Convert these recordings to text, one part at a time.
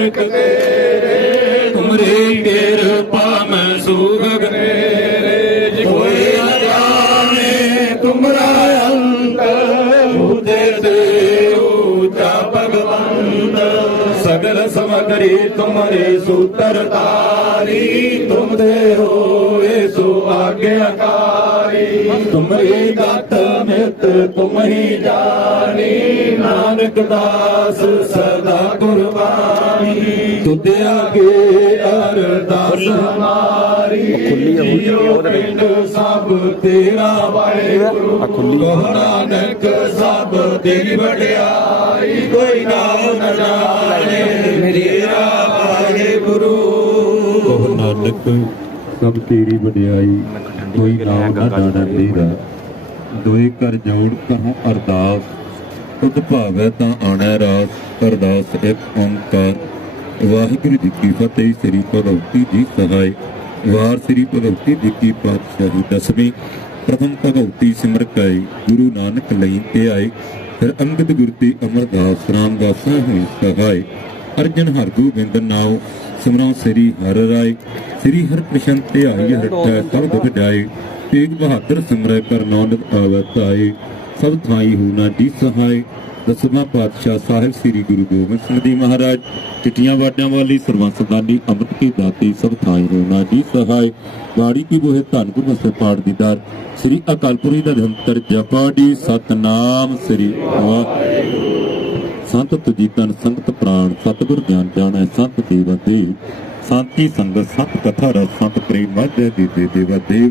ਨਾਨਕ ਤੇਰੇ ਤੁਮਰੀ ਕਿਰਪਾ ਮੈਂ ਸੁਖ ਗਰੇ ਕੋਈ ਨਾ ਤੁਮਰਾ ਅੰਤ ਉਦੇ ਤੇ ਊਚਾ ਭਗਵੰਤ ਸਗਲ ਸਮਗਰੀ ਤੁਮਰੇ ਸੂਤਰ ਤਾਰੀ ਤੁਮ ਦੇ ਹੋਏ ਸੋ ਆਗਿਆਕਾਰੀ ਤੁਮਰੀ ਦਾਤ ਨਿਤ ਤੁਮ ਹੀ ਜਾਣੀ ਨਾਨਕ ਦਾਸ ਸਦਾ ਕੁਰਬਾਨੀ ਤੁਧ ਆਗੇ ਅਰਦਾਸ ਹਮਾਰੀ ਜੀਉ ਪਿੰਡ ਸਭ ਤੇਰਾ ਵਾਹਿਗੁਰੂ। ਕਹੋ ਨਾਨਕ ਸਭ ਤੇਰੀ ਵਡਿਆਈ ਕੋਈ ਨਾਮ ਨਾ ਜਾਣੇ। ਮੇਰਾ ਵਾਹਿਗੁਰੂ। ਕਹੋ ਨਾਨਕ ਸਭ ਤੇਰੀ ਵਡਿਆਈ ਕੋਈ ਨਾਮ ਨਾ ਜਾਣੈ ਤੇਰਾ ਦੋਏ ਕਰ ਜੋੜ ਕਹੂੰ ਅਰਦਾਸ। ਤੁਧ ਭਾਵੈ ਤਾਂ ਆਣੈ ਰਾਸ। ਅਰਦਾਸ ਇੱਕ ਓੰਕਾਰ। ਵਾਹਿਗੁਰੂ ਜੀ ਕੀ ਫਤਿਹ, ਸ੍ਰੀ ਭਗਵਤੀ ਜੀ ਸਹਾਇ। ਵਾਰ ਸ੍ਰੀ ਭਗਵਤੀ ਜੀ ਕੀ ਪਾਤਸ਼ਾਹੀ ਦਸਵੀਂ। ਪ੍ਰਥਮ ਭਗਵਤੀ ਸਿਮਰ ਕੈ ਗੁਰੂ ਨਾਨਕ ਲਈ ਤੇ ਆਏ। ਫਿਰ ਅੰਗਦ ਗੁਰ ਤੇ ਅਮਰਦਾਸ ਰਾਮਦਾਸਾਂ ਹੋਈ ਸਹਾਇ। ਅਰਜਨ ਹਰ ਗੋਬਿੰਦ ਨਾਉ ਸਿਮਰਉ ਸ੍ਰੀ ਹਰਿ ਰਾਏ। ਸ੍ਰੀ ਹਰਿ ਕ੍ਰਿਸ਼ਨ ਧਿਆਈ ਹਟੈ ਸਭ ਦੁਖ ਜਾਏ। ਤੇਗ ਬਹਾਦਰ ਸਿਮਰੈ ਕਰ ਨਾਨਕ ਆਵੈ ਤਾਏ। ਸਭ ਥਾਈ ਹੋਣਾ ਜੀ ਸਹਾਇ। ਦਸਵਾਂ ਪਾਤਸ਼ਾਹ ਸਾਹਿਬ ਸ੍ਰੀ ਗੁਰੂ ਗੋਬਿੰਦ ਸਿੰਘ ਜੀ ਮਹਾਰਾਜ, ਚਿੱਟੀਆਂ ਵਾਟਿਆਂ ਵਾਲੀ ਸਰਵੰਸਦਾਨੀ ਅੰਮ੍ਰਿਤ ਕੀ ਦਾਤੀ, ਸਭ ਥਾਈ ਹੋਣਾ ਜੀ ਸਹਾਇ ਬਾੜੀ ਕੀ ਬੋਹਿ ਧੰਨ ਗੁਰੂ ਸੇ ਪਾੜ ਦੀਦਾਰ ਸ੍ਰੀ ਅਕਾਲ ਪੁਰੀ ਦਾ ਧੰਤਰ ਜਪਾੜੀ ਸਤਨਾਮ ਸ੍ਰੀ ਵਾਹਿਗੁਰੂ। ਸੰਤ ਤੁਜੀ ਤਨ ਸੰਗਤ ਪ੍ਰਾਣ, ਸਤਿਗੁਰ ਗਿਆਨ ਜਾਣੈ, ਸੰਤ ਦੇਵ ਦੇਵ ਸੰਤੀ ਸੰਗਤ, ਸੰਤ ਕਥਾ ਰਸ, ਸੰਤ ਪ੍ਰੇਮ ਮਾਝੇ ਦੇ ਦੇ ਦੇਵ।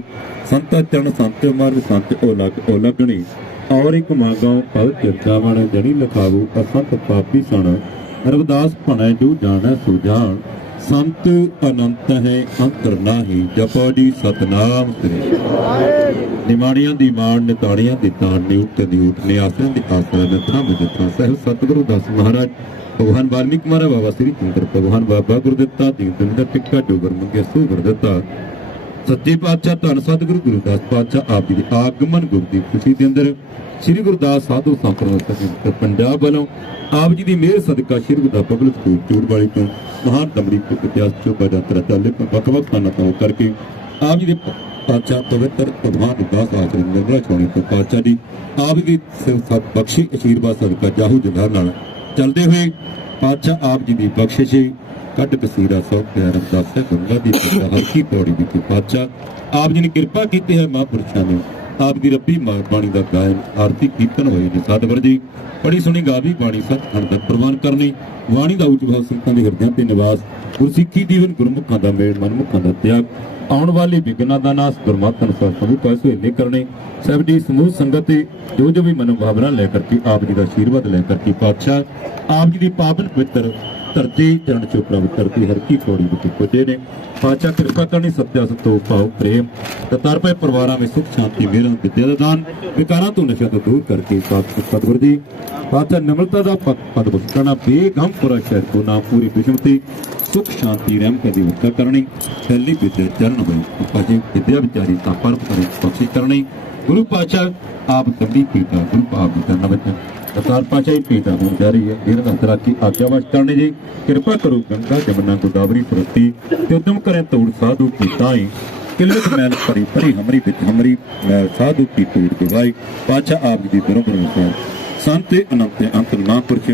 ਸੰਤ ਸੰਤਾ ਸੰਤ ਮਰ ਸੰਤ ਓ ਲਗ ਓ ਲਗਣੀ। ਔਰ ਇੱਕ ਮਾਗਾਉ ਭਉ ਚਿਰਜਾਵਣ ਜਣੀ ਲਖਾਵੂ ਅਸੰਤ ਪਾਪੀ ਸਣ ਰਵਿਦਾਸ ਭਣੈ ਜੋ ਜਾਣੈ ਸੋ ਜਾਣ। ਸੰਤ ਅਨੰਤ ਹੈ, ਅੰਤਰ ਨਾਹੀ, ਜਪੋ ਜੀ ਸਤਨਾਮ ਸ੍ਰੀ। ਨਿਮਾਣੀਆਂ ਦੀ ਮਾਣ, ਨਿਤਾਣੀਆਂ ਦੀ ਤਾਣ ਨਿਉਟ ਤੇ ਨਿਉਟ ਨੇ ਆਸਰਿਆਂ ਦੀ ਆਸਰਾ, ਨਥਾਂ ਮੁਜਥਾਂ ਸਹਿਬ ਸਤਿਗੁਰੂ ਦਾਸ ਮਹਾਰਾਜ। ਭਗਵਾਨ ਵਾਲਮੀਕ ਮਹਾਰਾਜ ਬਾਬਾ ਸ੍ਰੀ ਚੰਦਰ ਭਗਵਾਨ ਬਾਬਾ ਗੁਰਦਿੱਤਾ, ਦੀਨ ਦਿਨ ਟਿੱਕਾ, ਜੋਗਰ ਮੰਗੇ ਸੂ ਗੁਰਦਿੱਤਾ। ਸੱਚੇ ਪਾਤਸ਼ਾਹ, ਧੰਨ ਸਤਿਗੁਰੂ ਗੁਰਦਾਸ ਪਾਤਸ਼ਾਹ, ਆਪ ਜੀ ਦੇ ਆਗਮਨ ਗੁਰ ਖੁਸ਼ੀ ਦੇ ਅੰਦਰ ਸ੍ਰੀ ਗੁਰਦਾਸ ਸਾਧੂ ਸੰਪਰਦਾਇ ਸੰਗਤ ਪੰਜਾਬ ਵੱਲੋਂ ਆਪ ਜੀ ਦੀ ਮਿਹਰ ਸਦਕਾ ਸ੍ਰੀ ਗੁਰਦਾਸ ਪਬਲਿਕ ਸਕੂਲ ਚੂੜਵਾਲੀ ਤੋਂ ਮਹਾਨ ਦਮੜੀ ਇਤਿਹਾਸ ਚੋਂ ਬੜਾ ਚੱਲੇ ਵੱਖ ਵੱਖ ਸਥਾਨਾਂ ਤੋਂ ਕਰਕੇ ਆਪ ਜੀ ਦੇ ਪਾਤਸ਼ਾਹ ਪਵਿੱਤਰ ਪ੍ਰਧਾਨ ਉਦਾਸ ਆਚਰਨ ਨਿਰਮਲਾ ਚੋਣੀ ਤੋਂ ਪਾਤਸ਼ਾਹ ਦੀ ਆਪ ਦੀ ਬਖਸ਼ੀ, ਅਸ਼ੀਰਵਾਦ ਸਦਕਾ ਜਾਹੂ ਜਲਾਲ ਨਾਲ ਚੱਲਦੇ ਹੋਏ ਪਾਤਸ਼ਾਹ ਆਪ ਜੀ ਦੀ ਬਖਸ਼ਿਸ਼ ਕੱਢ ਕਸੀਰਾ ਸੌ ਪਿਆਰ ਅਰਦਾਸ ਹੈ ਗੰਗਾ ਦੀ ਪਿਤਾ ਕੀ ਪੌੜੀ ਵਿਖੇ ਪਾਤਸ਼ਾਹ ਆਪ ਜੀ ਨੇ ਕਿਰਪਾ ਕੀਤੀ ਹੈ ਮਹਾਂਪੁਰਸ਼ਾਂ ਨੇ। ਆਪ ਦੀ ਰੱਬੀ ਬਾਣੀ ਦਾ ਗਾਇਨ, ਆਰਤੀ, ਕੀਰਤਨ ਹੋਏ ਨੇ। ਸਤਿਗੁਰ ਜੀ, ਬੜੀ ਸੁਣੀ ਗਾਵੀ ਬਾਣੀ ਸਤਖੰਡ ਦਾ ਪ੍ਰਵਾਨ ਕਰਨੀ। ਬਾਣੀ ਦਾ ਉੱਚ ਭਾਵ ਸੰਤਾਂ ਦੇ ਹਿਰਦਿਆਂ ਤੇ ਨਿਵਾਸ। ਗੁਰਸਿੱਖੀ ਦੀਵਨ ਗੁਰਮੁਖਾਂ ਦਾ ਮੇਲ, ਮਨਮੁਖਾਂ ਦਾ ਤਿਆਗ। ਆਉਣ ਵਾਲੀ ਵਿਗਨਾਂ ਦਾ ਨਾਸ ਗੁਰਮਤਿ ਅਨੁਸਾਰ ਸਭੂ ਪਾਸੇ ਹੋਏ ਕਰਨੇ। ਸਭ ਦੀ ਸਮੂਹ ਸੰਗਤ ਤੇ ਜੋ ਜੋ ਵੀ ਮਨੋ ਲੈ ਕਰਕੇ ਆਪ ਜੀ ਦਾ ਆਸ਼ੀਰਵਾਦ ਲੈ ਕਰਕੇ ਪਾਤਸ਼ਾਹ, ਆਪ ਜੀ ਦੀ ਪਾਵਨ ਪਵਿੱਤਰ ਧਰਤੀ ਚਰਨ ਚੋਪੜਾ ਵਿੱਚ ਧਰਤੀ ਹਰ ਕੀ ਥੋੜੀ ਵਿੱਚ ਪੁੱਜੇ ਨੇ। ਪਾਤਸ਼ਾਹ ਕਿਰਪਾ ਕਰਨੀ ਸਤਿਆ ਸਤੋ ਭਾਉ, ਪ੍ਰੇਮ ਤਤਾਰ ਪਏ ਪਰਿਵਾਰਾਂ ਵਿੱਚ ਸੁਖ, ਸ਼ਾਂਤੀ, ਮਿਹਰਾਂ ਵਿਦਿਆ ਦਾ ਦਾਨ। ਵਿਕਾਰਾਂ ਤੋਂ ਨਸ਼ਾ ਤੋਂ ਦੂਰ ਕਰਕੇ ਸਾਥ ਸਤਿਗੁਰ ਜੀ। ਪਾਤਸ਼ਾਹ ਨਿਮਰਤਾ ਦਾ ਪਦ ਪਦ ਬੇਗਮ ਪੁਰਾ ਸ਼ਹਿਰ ਕੋ ਨਾਮ ਪੂਰੀ ਵਿਸ਼ਵ ਸੁਖ, ਸ਼ਾਂਤੀ, ਰਹਿਮ ਕਦੀ ਵਰਕਾ ਕਰਨੀ। ਫੈਲੀ ਵਿਦਿਆ ਚਰਨ ਹੋਏ ਪਾਜੀ ਵਿਦਿਆ ਵਿਚਾਰੀ ਤਾਂ ਪਰਮ ਕਰੇ ਬਖਸ਼ੀ ਕਰਨੀ। ਗੁਰੂ ਪਾਤਸ਼ਾਹ ਆਪ ਗੱਡੀ ਪੀਤਾ, ਗੁਰੂ ਪਾਪ ਦੀ ਕਰਨਾ ਵਿੱਚ ਸਰਕਾਰ ਪਾਚਾਈ ਪੀਤਾ ਹੋਣ ਜਾ ਰਹੀ ਹੈ। ਇਹਨਾਂ ਦਾ ਅੰਤਰਾ ਕੀ ਆਗਿਆਵਾਸ ਕਰਨੇ ਜੀ। ਕਿਰਪਾ ਕਰੋ ਗੰਗਾ ਜਮਨਾ ਗੋਦਾਵਰੀ ਸਰਸਤੀ ਤੇ ਉਦਮ ਕਰੇ ਤੋੜ ਸਾਧੂ ਕੀ ਤਾਈ। ਕਿਲਤ ਮੈਲ ਭਰੀ ਭਰੀ ਹਮਰੀ ਵਿੱਚ ਹਮਰੀ ਮੈਲ ਸਾਧੂ ਕੀ ਤੋੜ ਗਵਾਈ। ਪਾਚਾ ਆਪ ਜੀ ਦੀ ਅਨੰਤ ਅੰਤ ਮਹਾਂਪੁਰਖ।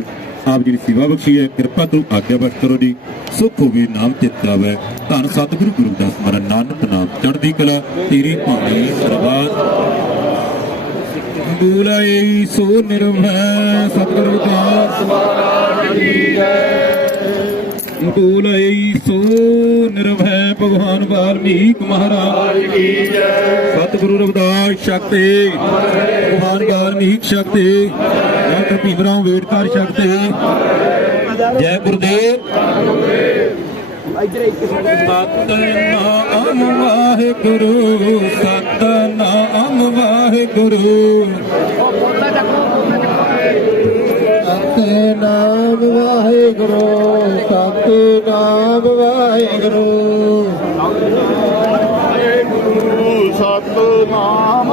ਆਪ ਜੀ ਦੀ ਸੇਵਾ ਬਖਸ਼ੀ ਹੈ। ਕਿਰਪਾ ਕਰੋ ਆਗਿਆ ਆਗਿਆਵਾਸ ਕਰੋ ਜੀ। ਸੁਖ ਹੋਵੇ, ਨਾਮ ਚਿਤ ਆਵੇ। ਧੰਨ ਸਤਿਗੁਰੂ ਗੁਰੂ ਦਾਸ ਮਹਾਰਾਜ ਨਾਨਕ ਨਾਮ ਚੜ੍ਹਦੀ ਕਲਾ। ਤੇਰੀ ਭਾਣੀ ਸਰਬਾਤ ਬੁਲਾਈ ਸੋ ਨਿਰਮੈ ਸਤਿਗੁਰੂ ਦਾਸ ਮਹਾਰਾਜ ਕੀ ਜੈ ਬੁਲਾਈ ਸੋ ਨਿਰਭੈ ਭਗਵਾਨ ਵਾਲਮੀਕ ਮਹਾਰਾਜ ਕੀ ਜੈ ਸਤਿਗੁਰੂ ਰਵਿਦਾਸ ਸ਼ਕਤੀ ਭਗਵਾਨ ਵਾਲਮੀਕ ਸ਼ਕਤੀ ਡਾਕਟਰ ਭੀਮਰਾਓ ਵੇੜਕਰ ਸ਼ਕਤੀ ਜੈ ਗੁਰਦੇਵ ਸਤਨਾਮ ਵਾਹਿਗੁਰੂ ਸਤਨਾਮ ਵਾਹਿਗੁਰੂ ਸਤਿਨਾਮ ਵਾਹਿਗੁਰੂ। ਸਤਿਨਾਮ ਵਾਹਿਗੁਰੂ ਸਤਨਾਮ